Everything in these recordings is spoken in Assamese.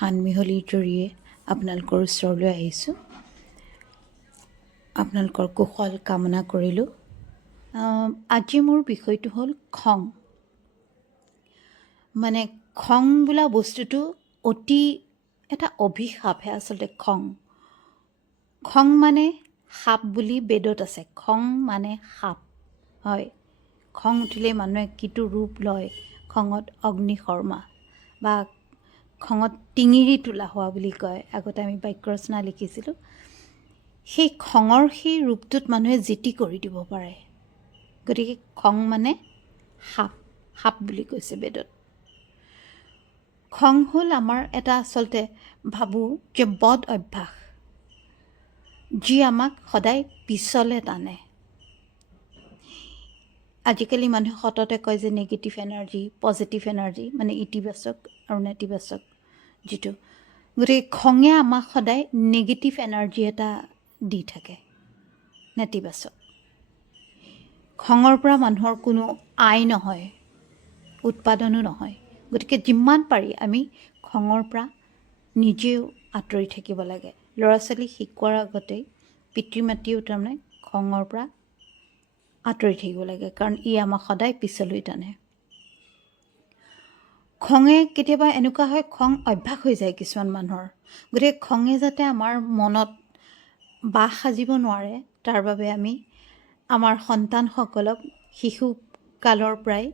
সানমিহলিৰ জৰিয়ে আপোনালোকৰ ওচৰলৈ আহিছোঁ। আপোনালোকৰ কুশল কামনা কৰিলোঁ। আজি মোৰ বিষয়টো হ'ল খং। মানে খং বোলা বস্তুটো অতি এটা অভিশাপহে আচলতে খং। খং মানে সাপ বুলি বেদত আছে। খং মানে সাপ হয়। খং উঠিলে মানুহে কিটো ৰূপ লয়, খঙত অগ্নিশৰ্মা বা খঙত টিঙিৰি তোলা হোৱা বুলি কয়। আগতে আমি বাক্য ৰচনা লিখিছিলোঁ। সেই খঙৰ সেই ৰূপটোত মানুহে জিতি কৰি দিব পাৰে। গতিকে খং মানে সাপ, সাপ বুলি কৈছে বেদত। খং হ'ল আমাৰ এটা আচলতে ভাবোঁ যে বদ অভ্যাস, যি আমাক সদায় পিছলে টানে। আজিকালি মানুহে সততে কয় যে নেগেটিভ এনাৰ্জি, পজিটিভ এনাৰ্জি, মানে ইতিবাচক আৰু নেতিবাচক যিটো। গতিকে খঙে আমাক সদায় নেগেটিভ এনাৰ্জি এটা দি থাকে, নেতিবাচক। খঙৰ পৰা মানুহৰ কোনো আয় নহয়, উৎপাদনো নহয়। গতিকে যিমান পাৰি আমি খঙৰ পৰা নিজেও আঁতৰি থাকিব লাগে। ল'ৰা ছোৱালীক শিকোৱাৰ আগতেই পিতৃ মাতৃও তাৰমানে খঙৰ পৰা আঁতৰি থাকিব লাগে, কাৰণ ই আমাক সদায় পিছলৈ টানে। খঙে কেতিয়াবা এনেকুৱা হয়, খং অভ্যাস হৈ যায় কিছুমান মানুহৰ। গতিকে খঙে যাতে আমাৰ মনত বাস সাজিব নোৱাৰে, তাৰ বাবে আমি আমাৰ সন্তানসকলক শিশুকালৰ পৰাই,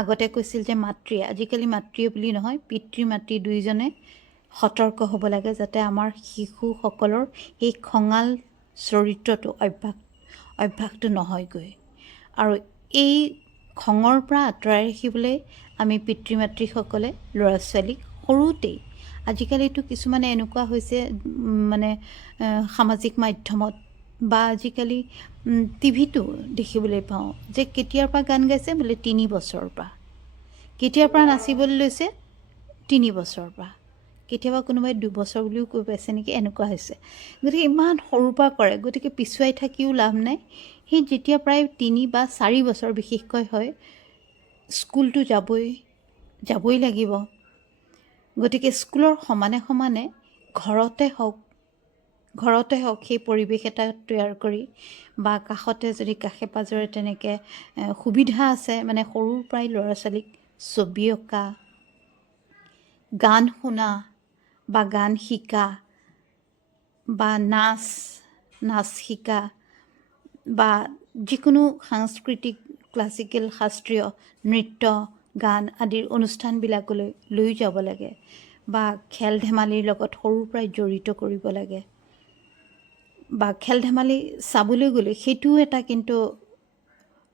আগতে কৈছিল যে মাতৃয়ে, আজিকালি মাতৃয়ে বুলি নহয়, পিতৃ মাতৃ দুয়োজনে সতৰ্ক হ'ব লাগে, যাতে আমাৰ শিশুসকলৰ সেই খঙাল চৰিত্ৰটো অভ্যাসটো নহয়গৈ। আৰু এই খঙৰ পৰা আঁতৰাই ৰাখিবলৈ আমি পিতৃ মাতৃসকলে ল'ৰা ছোৱালীক সৰুতেই, আজিকালিতো কিছুমানে এনেকুৱা হৈছে মানে সামাজিক মাধ্যমত বা আজিকালি টিভিটো দেখিবলৈ পাওঁ যে কেতিয়াৰ পৰা গান গাইছে বোলে 3 বছৰৰ পৰা, কেতিয়াৰ পৰা নাচিবলৈ লৈছে 3 বছৰৰ পৰা, কেতিয়াবা কোনোবাই 2 বছৰ বুলিও কৈ পাইছে নেকি, এনেকুৱা হৈছে। গতিকে ইমান সৰুৰ পৰা কৰে, গতিকে পিছুৱাই থাকিও লাভ নাই। সেই যেতিয়া প্ৰায় 3 বা 4 বছৰ বিশেষকৈ হয়, স্কুলটো যাবই লাগিব। গতিকে স্কুলৰ সমানে সমানে ঘৰতে হওক সেই পৰিৱেশ এটা তৈয়াৰ কৰি, বা কাষতে যদি কাষে পাঁজৰে তেনেকৈ সুবিধা আছে, মানে সৰুৰ পৰাই ল'ৰা ছোৱালীক ছবি অঁকা, গান শুনা বা গান শিকা বা নাচ শিকা বা যিকোনো সাংস্কৃতিক, ক্লাছিকেল, শাস্ত্ৰীয় নৃত্য, গান আদিৰ অনুষ্ঠানবিলাকলৈ লৈ যাব লাগে, বা খেল ধেমালিৰ লগত সৰুৰ পৰাই জড়িত কৰিব লাগে। বা খেল ধেমালি চাবলৈ গ'লে সেইটোও এটা কিন্তু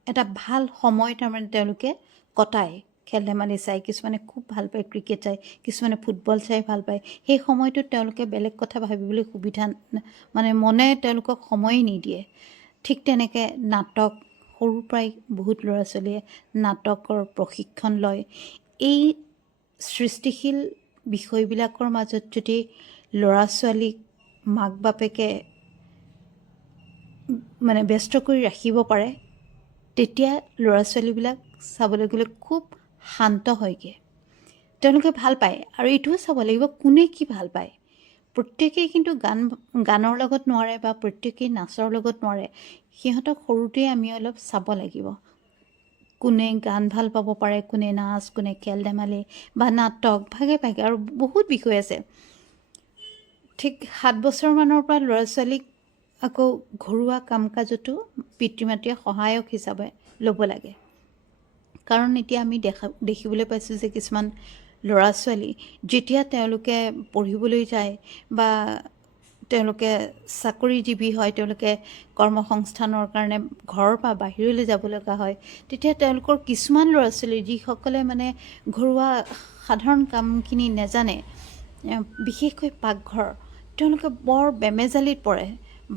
এটা ভাল সময়, তাৰমানে তেওঁলোকে কটায় খেল ধেমালি চাই। কিছুমানে খুব ভাল পায় ক্ৰিকেট চাই, কিছুমানে ফুটবল চাই ভাল পায়। সেই সময়টোত তেওঁলোকে বেলেগ কথা ভাবিবলৈ সুবিধা, মানে মনে তেওঁলোকক সময়ে নিদিয়ে। ঠিক তেনেকৈ নাটক, সৰুৰ পৰাই বহুত ল'ৰা ছোৱালীয়ে নাটকৰ প্ৰশিক্ষণ লয়। এই সৃষ্টিশীল বিষয়বিলাকৰ মাজত যদি ল'ৰা ছোৱালীক মাক বাপেকে মানে ব্যস্ত কৰি ৰাখিব পাৰে, তেতিয়া ল'ৰা ছোৱালীবিলাক চাবলৈ গ'লে খুব শান্ত হয়গৈ, তেওঁলোকে ভাল পায়। আৰু এইটোও চাব লাগিব কোনে কি ভাল পায়। প্ৰত্যেকেই কিন্তু গানৰ লগত নোৱাৰে বা প্ৰত্যেকেই নাচৰ লগত নোৱাৰে। সিহঁতক সৰুতেই আমি অলপ চাব লাগিব, কোনে গান ভাল পাব পাৰে, কোনে নাচ, কোনে খেল ধেমালি বা নাটক, ভাগে ভাগে আৰু বহুত বিষয় আছে। ঠিক 7 বছৰমানৰ পৰা ল'ৰা ছোৱালীক আকৌ ঘৰুৱা কাম কাজতো পিতৃ মাতৃয়ে সহায়ক হিচাপে ল'ব লাগে। কাৰণ এতিয়া আমি দেখিবলৈ পাইছোঁ যে কিছুমান ল'ৰা ছোৱালী যেতিয়া তেওঁলোকে পঢ়িবলৈ যায় বা তেওঁলোকে চাকৰিজীৱী হয়, তেওঁলোকে কৰ্মসংস্থানৰ কাৰণে ঘৰৰ পৰা বাহিৰলৈ যাব লগা হয়, তেতিয়া তেওঁলোকৰ কিছুমান ল'ৰা ছোৱালী যিসকলে মানে ঘৰুৱা সাধাৰণ কামখিনি নেজানে, বিশেষকৈ পাকঘৰ, তেওঁলোকে বৰ বেমেজালিত পৰে।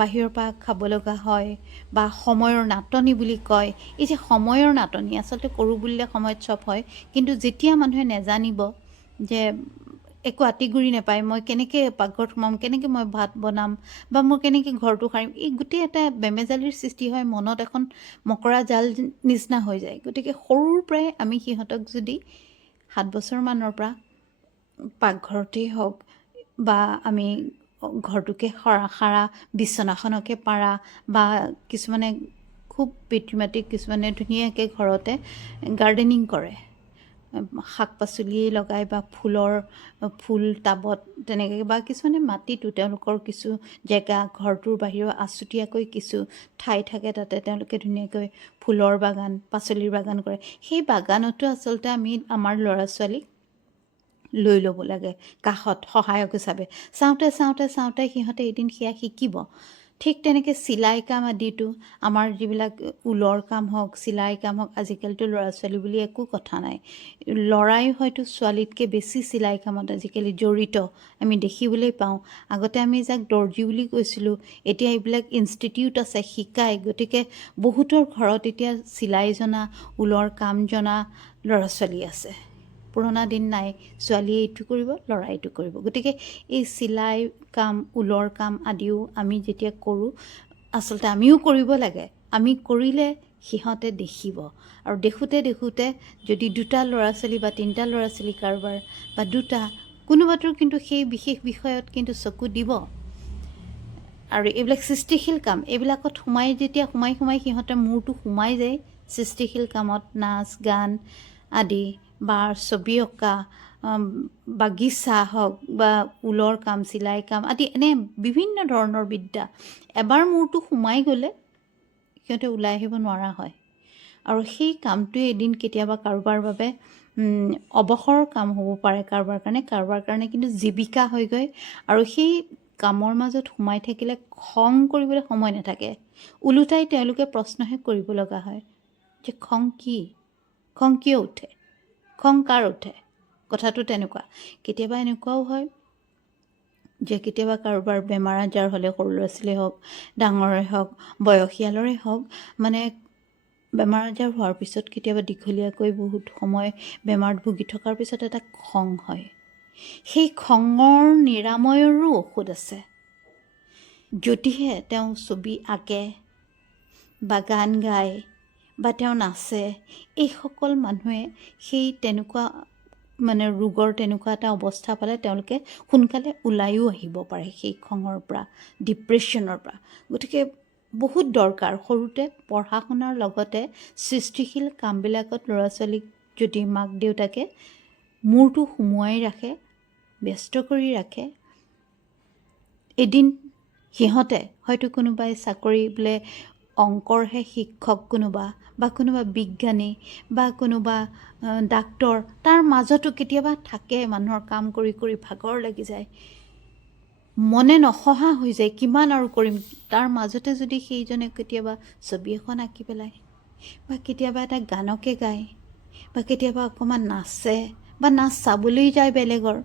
বাহিৰৰ পৰা খাব লগা হয় বা সময়ৰ নাটনি বুলি কয়। এই যে সময়ৰ নাটনি, আচলতে কৰোঁ বুলিলে সময়ত চব হয়, কিন্তু যেতিয়া মানুহে নেজানিব যে একো আঁতিগুৰি নাপায়, মই কেনেকৈ পাকঘৰত সোমাম, কেনেকৈ মই ভাত বনাম বা মই কেনেকৈ ঘৰটো সাৰিম, এই গোটেই এটা বেমেজালিৰ সৃষ্টি হয়, মনত এখন মকৰা জাল নিচিনা হৈ যায়। গতিকে সৰুৰ পৰাই আমি সিহঁতক যদি 7 বছৰমানৰ পৰা পাকঘৰতেই হওক বা আমি ঘৰটোকে সাৰা বিচনাখনকে পাৰা বা কিছুমানে খুব পিতৃ মাতৃক কিছুমানে ধুনীয়াকৈ ঘৰতে গাৰ্ডেনিং কৰে, শাক পাচলিয়েই লগায় বা ফুল টাবত তেনেকৈ বা কিছুমানে মাটিতো তেওঁলোকৰ কিছু জেগা ঘৰটোৰ বাহিৰেও আচুতীয়াকৈ কিছু ঠাই থাকে, তাতে তেওঁলোকে ধুনীয়াকৈ ফুলৰ বাগান পাচলিৰ বাগান কৰে। সেই বাগানতো আচলতে আমি আমাৰ ল'ৰা ছোৱালীক লৈ ল'ব লাগে কাষত সহায়ক হিচাপে। চাওঁতে সিহঁতে এদিন সেয়া শিকিব। ঠিক তেনেকৈ চিলাই কাম আদিতো আমাৰ যিবিলাক ঊলৰ কাম হওক চিলাই কাম হওক, আজিকালিতো ল'ৰা ছোৱালী বুলি একো কথা নাই, ল'ৰাই হয়তো ছোৱালীতকৈ বেছি চিলাই কামত আজিকালি জড়িত আমি দেখিবলৈ পাওঁ। আগতে আমি যাক দৰ্জী বুলি কৈছিলোঁ, এতিয়া এইবিলাক ইনষ্টিটিউট আছে শিকায়। গতিকে বহুতৰ ঘৰত এতিয়া চিলাই জনা ঊলৰ কাম জনা ল'ৰা ছোৱালী আছে। পুৰণা দিন নাই, ছোৱালীয়ে এইটো কৰিব ল'ৰাই এইটো কৰিব। গতিকে এই চিলাই কাম ঊলৰ কাম আদিও আমি যেতিয়া কৰোঁ আচলতে আমিও কৰিব লাগে। আমি কৰিলে সিহঁতে দেখিব, আৰু দেখোঁতে যদি দুটা ল'ৰা ছোৱালী বা তিনিটা ল'ৰা ছোৱালী কাৰোবাৰ বা দুটা কোনোবাটোৰ কিন্তু সেই বিশেষ বিষয়ত কিন্তু চকু দিব। আৰু এইবিলাক সৃষ্টিশীল কাম এইবিলাকত যেতিয়া সোমাই সিহঁতে মূৰটো সোমাই যায় সৃষ্টিশীল কামত, নাচ গান আদি বা ছবি অঁকা, বাগিচা হওক বা ঊলৰ কাম চিলাই কাম আদি এনে বিভিন্ন ধৰণৰ বিদ্যা, এবাৰ মূৰটো সোমাই গ'লে সিহঁতে ওলাই আহিব নোৱাৰা হয়। আৰু সেই কামটোৱে এদিন কেতিয়াবা কাৰোবাৰ বাবে অৱসৰৰ কাম হ'ব পাৰে, কাৰোবাৰ কাৰণে কিন্তু জীৱিকা হৈ গৈ, আৰু সেই কামৰ মাজত সোমাই থাকিলে খং কৰিবলৈ সময় নাথাকে। ওলোটাই তেওঁলোকে প্ৰশ্নহে কৰিব লগা হয় যে খং কিয় উঠে, খং কাৰ উঠে। কথাটো তেনেকুৱা। কেতিয়াবা এনেকুৱাও হয় যে কেতিয়াবা কাৰোবাৰ বেমাৰ আজাৰ হ'লে, সৰু ল'ৰা ছোৱালীয়ে হওক ডাঙৰে হওক বয়সীয়ালৰে হওক, মানে বেমাৰ আজাৰ হোৱাৰ পিছত কেতিয়াবা দীঘলীয়াকৈ বহুত সময় বেমাৰত ভুগি থকাৰ পিছত এটা খং হয়। সেই খঙৰ নিৰাময়ৰো ঔষধ আছে। যদিহে তেওঁ ছবি আঁকে বা গান গায় বা তেওঁ নাচে, এইসকল মানুহে সেই তেনেকুৱা মানে ৰোগৰ তেনেকুৱা এটা অৱস্থা পালে তেওঁলোকে সোনকালে ওলাইও আহিব পাৰে সেই খঙৰ পৰা, ডিপ্ৰেশ্যনৰ পৰা। গতিকে বহুত দৰকাৰ সৰুতে পঢ়া শুনাৰ লগতে সৃষ্টিশীল কামবিলাকত ল'ৰা ছোৱালীক যদি মাক দেউতাকে মূৰটো সুমুৱাই ৰাখে, ব্যস্ত কৰি ৰাখে, এদিন সিহঁতে হয়তো কোনোবাই চাকৰি বোলে অংকৰহে শিক্ষক কোনোবা বিজ্ঞানী বা কোনোবা ডাক্তৰ, তাৰ মাজতো কেতিয়াবা থাকে মানুহৰ কাম কৰি ভাগৰ লাগি যায়, মনে নসহা হৈ যায়, কিমান আৰু কৰিম। তাৰ মাজতে যদি সেইজনে কেতিয়াবা ছবি এখন আঁকি পেলায় বা কেতিয়াবা এটা গানকে গায় বা কেতিয়াবা অকণমান নাচে বা নাচ চাবলৈ যায় বেলেগৰ,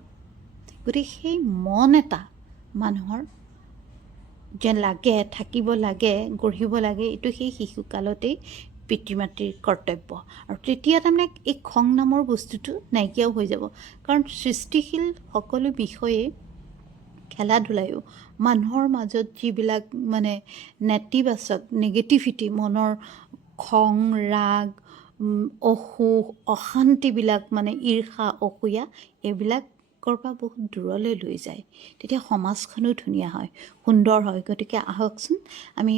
গতিকে সেই মন এটা মানুহৰ যে লাগে, থাকিব লাগে, গঢ়িব লাগে, এইটো সেই শিশুকালতেই পিতৃ মাতৃৰ কৰ্তব্য। আৰু তেতিয়া তাৰমানে এই খং নামৰ বস্তুটো নাইকিয়াও হৈ যাব। কাৰণ সৃষ্টিশীল সকলো বিষয়ে খেলা ধূলায়ো মানুহৰ মাজত যিবিলাক মানে নেতিবাচক নেগেটিভিটি, মনৰ খং ৰাগ অসুখ অশান্তিবিলাক মানে ঈৰ্ষা অসূয়া এইবিলাকৰ পৰা বহুত দূৰলৈ লৈ যায়। তেতিয়া সমাজখনো ধুনীয়া হয়, সুন্দৰ হয়। গতিকে আহকচোন আমি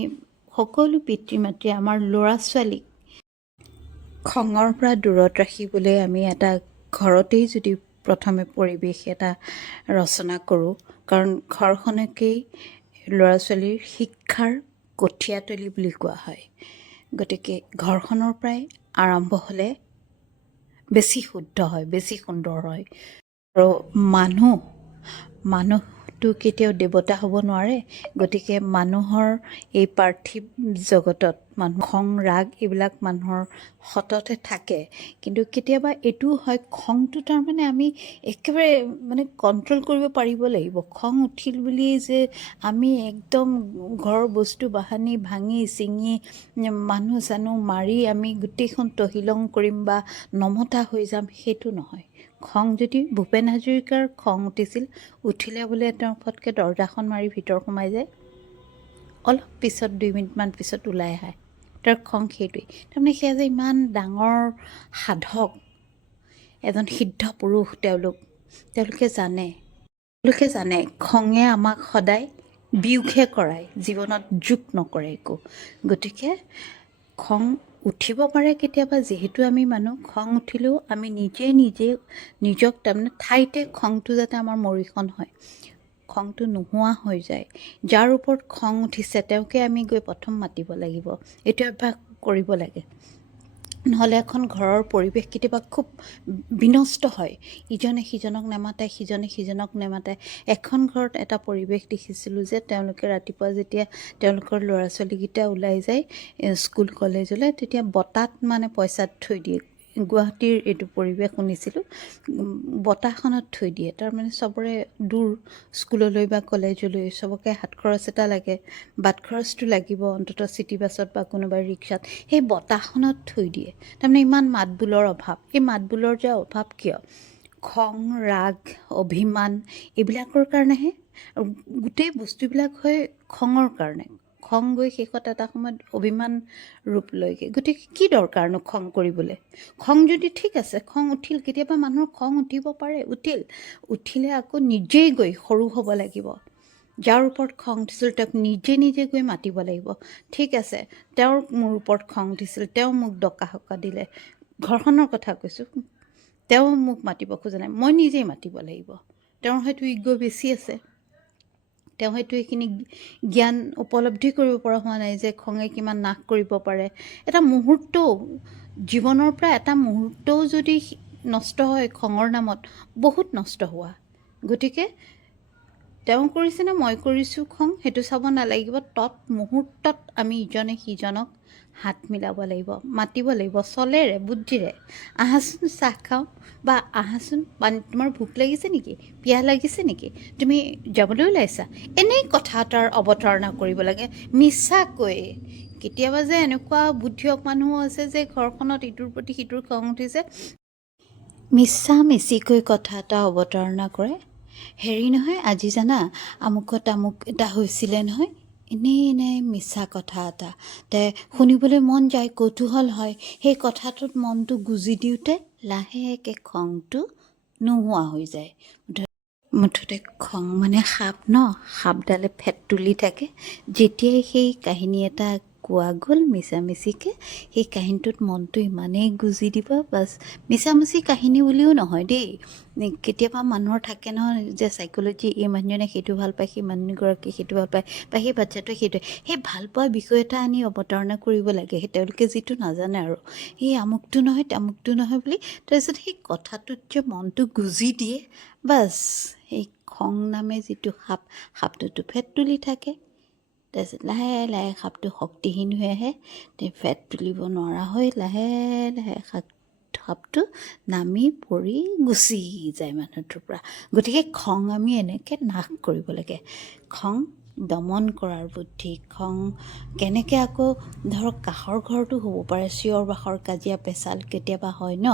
সকলো পিতৃ মাতৃয়ে আমাৰ ল'ৰা ছোৱালীক খঙৰ পৰা দূৰত ৰাখিবলৈ আমি এটা ঘৰতেই যদি প্ৰথমে পৰিৱেশ এটা ৰচনা কৰোঁ, কাৰণ ঘৰখনকেই ল'ৰা ছোৱালীৰ শিক্ষাৰ কঠীয়াতলী বুলি কোৱা হয়। গতিকে ঘৰখনৰ পৰাই আৰম্ভ হ'লে বেছি শুদ্ধ হয়, বেছি সুন্দৰ হয়। আৰু মানুহটো কেতিয়াও দেৱতা হ'ব নোৱাৰে। গতিকে মানুহৰ এই পাৰ্থিৱ জগতত খং ৰাগ এইবিলাক মানুহৰ সততে থাকে, কিন্তু কেতিয়াবা এইটোও হয় খংটো তাৰমানে আমি একেবাৰে মানে কণ্ট্ৰল কৰিব পাৰিব লাগিব। খং উঠিল বুলিয়েই যে আমি একদম ঘৰৰ বস্তু বাহানি ভাঙি চিঙি মানুহ চানুহ মাৰি আমি গোটেইখন তহিলং কৰিম বা নমতা হৈ যাম, সেইটো নহয়। খং যদি ভূপেন হাজৰিকাৰ খং উঠিলে বোলে তেওঁ ফটকৈ দৰজাখন মাৰি ভিতৰ সোমাই যায়, অলপ পিছত 2 মিনিটমান পিছত ওলাই আহে, তাৰ খং সেইটোৱেই। তাৰমানে সেয়া যে ইমান ডাঙৰ সাধক, এজন সিদ্ধ পুৰুষ তেওঁলোক, তেওঁলোকে জানে খঙে আমাক সদায় বিয়োগহে কৰায়, জীৱনত যোগ নকৰে একো। গতিকে খং উঠিব পাৰে কেতিয়াবা, যিহেতু আমি মানুহ, খং উঠিলেও আমি নিজে নিজক তাৰমানে ঠাইতে খংটো যাতে আমাৰ মৰিখন হয়, খংটো নোহোৱা হৈ যায়। যাৰ ওপৰত খং উঠিছে তেওঁকে আমি গৈ প্ৰথম মাতিব লাগিব, এইটো অভ্যাস কৰিব লাগে। নহ'লে এখন ঘৰৰ পৰিৱেশ কেতিয়াবা খুব বিনষ্ট হয়, ইজনে সিজনক নামাতে, সিজনে সিজনক নামাতে। এখন ঘৰত এটা পৰিৱেশ দেখিছিলোঁ যে তেওঁলোকে ৰাতিপুৱা যেতিয়া তেওঁলোকৰ ল'ৰা ছোৱালীকেইটা ওলাই যায় স্কুল কলেজলৈ, তেতিয়া বতাত মানে পইচাত থৈ দিয়ে। গুৱাহাটীৰ এইটো পৰিৱেশ শুনিছিলোঁ, বতাহখনত থৈ দিয়ে। তাৰমানে চবৰে দূৰ স্কুললৈ বা কলেজলৈ, চবকে হাত খৰচ এটা লাগে, বাট খৰচটো লাগিব অন্ততঃ চিটি বাছত বা কোনোবা ৰিক্সাত, সেই বতাহখনত থৈ দিয়ে। তাৰমানে ইমান মাতবোলৰ অভাৱ। এই মাতবোলৰ যে অভাৱ কিয়? খং, ৰাগ, অভিমান এইবিলাকৰ কাৰণেহে। গোটেই বস্তুবিলাক হয় খঙৰ কাৰণে। খং গৈ শেষত এটা সময়ত অভিমান ৰূপ লৈগে। গতিকে কি দৰকাৰনো খং কৰিবলৈ? খং যদি ঠিক আছে, খং উঠিল, কেতিয়াবা মানুহৰ খং উঠিব পাৰে, উঠিলে আকৌ নিজেই গৈ সৰু হ'ব লাগিব। যাৰ ওপৰত খং উঠিছিল তেওঁক নিজে গৈ মাতিব লাগিব। ঠিক আছে, তেওঁৰ মোৰ ওপৰত খং উঠিছিল, তেওঁ মোক ডকা হকা দিলে, ঘৰখনৰ কথা কৈছোঁ, তেওঁ মোক মাতিব খোজা নাই, মই নিজেই মাতিব লাগিব। তেওঁৰ হয়তো ইগ' বেছি আছে, তেওঁ হয়তো এইখিনি জ্ঞান উপলব্ধি কৰিব পৰা হোৱা নাই যে খঙে কিমান নাশ কৰিব পাৰে। এটা মুহূৰ্তও, জীৱনৰ পৰা এটা মুহূৰ্তও যদি নষ্ট হয় খঙৰ নামত, বহুত নষ্ট হোৱা। গতিকে তেওঁ কৰিছেনে মই কৰিছোঁ খং, সেইটো চাব নালাগিব। মুহূৰ্তত আমি ইজনে সিজনক হাত মিলাব লাগিব, মাতিব লাগিব চলেৰে, বুদ্ধিৰে। আহাচোন চাহ খাওঁ, বা আহাচোন পানী, তোমাৰ ভোক লাগিছে নেকি, পিয়াহ লাগিছে নেকি, তুমি যাবলৈ ওলাইছা, এনেই কথা এটাৰ অৱতাৰণা কৰিব লাগে মিছাকৈ। কেতিয়াবা যে এনেকুৱা বুদ্ধিয়ক মানুহো আছে যে ঘৰখনত ইটোৰ প্ৰতি সিটোৰ খং উঠিছে, মিছামিছিকৈ কথা এটা অৱতাৰণা কৰে। হেৰি নহয়, আজি জানা আমুকত আমুক এটা হৈছিলে নহয়, এনেই মিছা কথা এটা, শুনিবলৈ মন যায়, কৌতূহল হয়। সেই কথাটোত মনটো গুজি দিওঁতে লাহেকৈ খংটো নোহোৱা হৈ যায়। মুঠতে খং মানে সাপ ন, সাপডালে ফেট তুলি থাকে। যেতিয়াই সেই কাহিনী এটা কোৱা গ'ল মিছামিছিকৈ, সেই কাহিনীটোত মনটো ইমানেই গুজি দিব, বাছ। মিছামিছি কাহিনী বুলিও নহয় দেই, কেতিয়াবা মানুহৰ থাকে নহয় যে চাইক'লজি, এই মানুহজনে সেইটো ভাল পায়, সেই মানুহগৰাকী সেইটো ভাল পায়, বা সেই বাচ্ছাটোৱে সেইটোৱে, সেই ভাল পোৱা বিষয় এটা আনি অৱতাৰণা কৰিব লাগে, সেই তেওঁলোকে যিটো নাজানে আৰু, সেই আমুকটো নহয় তামুকটো নহয় বুলি। তাৰপিছত সেই কথাটোত যে মনটো গুজি দিয়ে, বাছ। সেই খং নামে যিটো সাপটোতো ফেট তুলি থাকে। তাৰপিছত লাহে লাহে সাপটো শক্তিহীন হৈ আহে, ফেট তুলিব নোৱাৰা হৈ লাহে লাহে সাপটো নামি পৰি গুচি যায় মানুহটোৰ পৰা। গতিকে খং আমি এনেকৈ নাশ কৰিব লাগে। খং দমন কৰাৰ বুদ্ধি, খং কেনেকৈ আকৌ ধৰক কাষৰ ঘৰতো হ'ব পাৰে, চিঞৰ বাখৰ কাজিয়া পেচাল কেতিয়াবা হয় ন।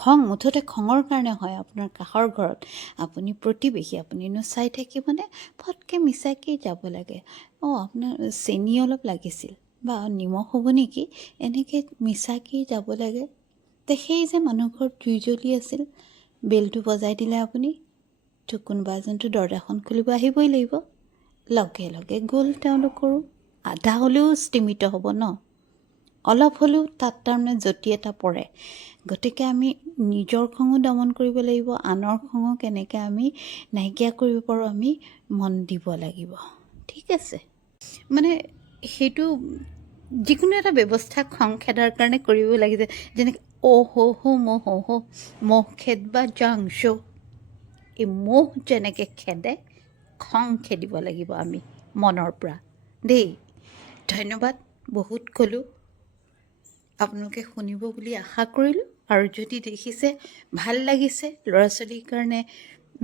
খং মুঠতে খঙৰ কাৰণে হয় আপোনাৰ কাষৰ ঘৰত, আপুনি প্ৰতিবেশী, আপুনিনো চাই থাকিবনে, ফটকৈ মিছাকৈ যাব লাগে, আপোনাৰ চেনি অলপ লাগিছিল বা নিমখ হ'ব নেকি, এনেকৈ মিছাকৈ যাব লাগে। সেই যে মানুহ ঘৰত জুই জ্বলি আছিল, বেলটো বজাই দিলে আপুনি, তো কোনোবা এজনতো দৰজাখন খুলিব আহিবই লাগিব। লগে লগে গ'ল তেওঁলোকৰো, আধা হ'লেও স্তিমিত হ'ব ন, অলপ হ'লেও তাত তাৰমানে জ্যোতি এটা পৰে। গতিকে আমি নিজৰ খঙো দমন কৰিব লাগিব, আনৰ খঙো কেনেকৈ আমি নাইকিয়া কৰিব পাৰোঁ আমি মন দিব লাগিব। ঠিক আছে, মানে সেইটো যিকোনো এটা ব্যৱস্থা খং খেদাৰ কাৰণে কৰিব লাগিছে। যেনেকৈ মহ খেদবা যাংছো, এই মহ যেনেকৈ খেদে, খং খেদিব লাগিব আমি মনৰ পৰা দেই। ধন্যবাদ, বহুত ক'লোঁ, আপোনালোকে শুনিব বুলি আশা কৰিলোঁ। আৰু যদি দেখিছে ভাল লাগিছে, ল'ৰা ছোৱালীৰ কাৰণে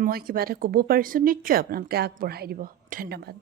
মই কিবা এটা ক'ব পাৰিছোঁ, নিশ্চয় আপোনালোকে আগবঢ়াই দিব। ধন্যবাদ।